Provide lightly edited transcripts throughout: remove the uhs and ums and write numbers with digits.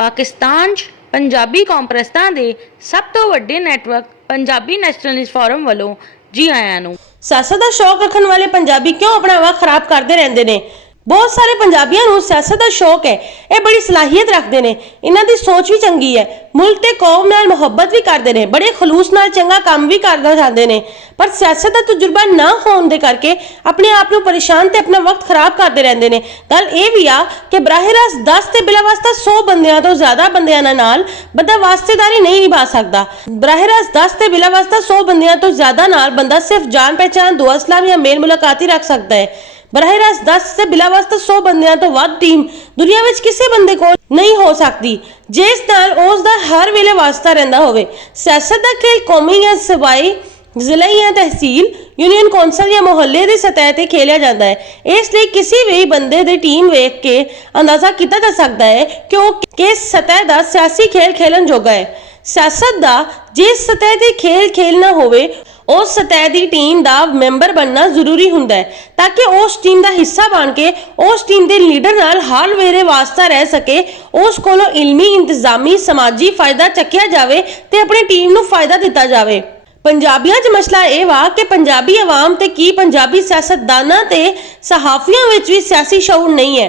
पाकिस्तान 'ਚ पंजाबी कॉन्फ्रेंसां दे सब तो वड्डे नैटवर्क पंजाबी नैशनलिस्ट फोरम वालों जी आयां नूं। सियासत का शौक रखने वाले पंजाबी क्यों अपना वक्त खराब करते रहते हैं। बहुत सारे पंजाबियों को सियासत का शौक है, ये बड़ी सलाहियत रखते हैं, इन्हां दी सोच भी चंगी है, मुल्क ते कौम नाल मुहब्बत भी करते हैं, बड़े खलूस नाल चंगा काम भी करना चाहते हैं, पर सियासत का तजुर्बा ना होने दे करके अपने आप को परेशान ते अपना वक्त खराब करते रहते हैं। गल ये भी आ कि बराह रास्त 10 ते बिला वास्ता 100 बंदियां तो ज्यादा बंदियां नाल बंदा वास्तेदारी नहीं निभा सकता। बराह रास्त 10 ते बिला वास्ता 100 बंदियां तो ज्यादा नाल बंदा सिर्फ जान पहचान, दुआ सलाम या मेल मुलाकात ही रख सकता है। बराह रास्त 10 से बिला वास्ता 100 बंदियां तो वध टीम दुनिया विच किसी बंदे को नहीं हो सकती जिस नाल उस दा हर वेले वास्ता रहिंदा होवे। सियासत दा खेल कौमी या सूबाई, जिला या तहसील, यूनियन कौंसल या मोहल्ले की सतह ते खेलिया जाता है। इसलिए किसी भी बंदे दी टीम वेख के अंदाजा किया जा सकता है कि वो किस सतह का सियासी खेल खेलन जोगा है। सियासत का जिस सतह ते खेल खेलना होवे उस सतह की टीम का मैंबर बनना जरूरी हुंदा है ताकि उस टीम का हिस्सा बन के उस टीम के लीडर नाल हर वेले वास्ता रह सके, उस कोलों इल्मी, इंतजामी, समाजी फायदा चक्या जाए ते अपनी टीम नूं फायदा दिता जाए। पंजाबियों च मसला यह वा कि पंजाबी अवाम ते की पंजाबी सियासतदानां ते सहाफियों विच भी सियासी शऊर नहीं है।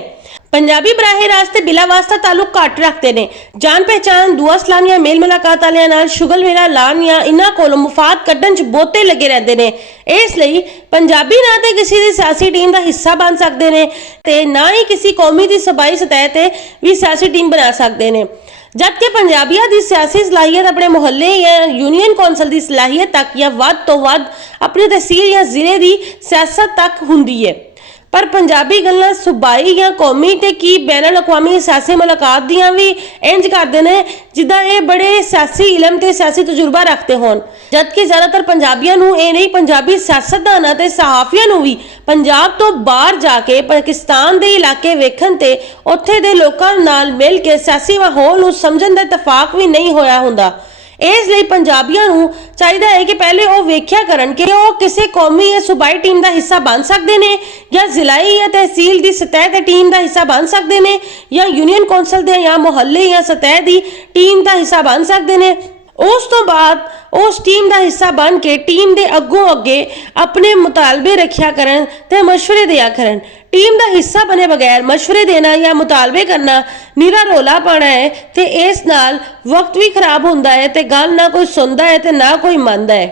पंजाबी बराह रास्त बिला वास्ता तालुक घट रखते हैं, जान पहचान, दुआ सलाम या मेल मुलाकात वालियां नाल शुगल वेला लान या इन्हां कोलों मुफाद कड्ढण च बहुते लगे रहते हैं। इसलिए पंजाबी ना तो किसी की सियासी टीम का हिस्सा बन सकते हैं ते ना ही किसी कौमी की सूबाई सतह ते भी सियासी टीम बना सकते हैं, जबकि पंजाबियों की सियासी सलाहियत अपने मुहल्ले या यूनियन कौंसल की सलाहियत तक या वध तो वध अपनी तहसील या जिले की सियासत तक हुंदी है। पर पंजाबी गल्लां सूबाई या कौमी ते की बैनुल अक़वामी सियासी मुलाकात दियां भी इंज करते हैं जिद्दां ये बड़े सियासी इलम ते सियासी तजुर्बा रखते होन, जबकि ज़्यादातर पंजाबियों नूं ये नहीं पंजाबी सियासतदानां ते सहाफियां नूं भी पंजाब तो बाहर जाके पाकिस्तान दे इलाके वेखण ते उत्थे दे लोकां नाल मिल के सियासी माहौल नूं समझण दा इतफाक भी नहीं होया हुंदा। इसलिए पंजाबियों को चाहिए है कि पहले वो वेख्या करन कि वो किसी कौमी या सूबाई टीम का हिस्सा बन सकते हैं या जिलाई या तहसील की सतह की टीम का हिस्सा बन सकते हैं या यूनियन कौंसल दे या मुहल्ले या सतह की टीम का हिस्सा बन सकते हैं। उस तो बाद उस टीम का हिस्सा बन के टीम के अगों अगे अपने मुतालबे रखिया करन ते मशवरे दिया करन। टीम का हिस्सा बने बगैर मशवरे देना या मुतालबे करना नीरा रोला पाना है ते इस नाल वक्त भी खराब होंदा है ते गल ना कोई सुनदा है ते ना कोई मनदा है।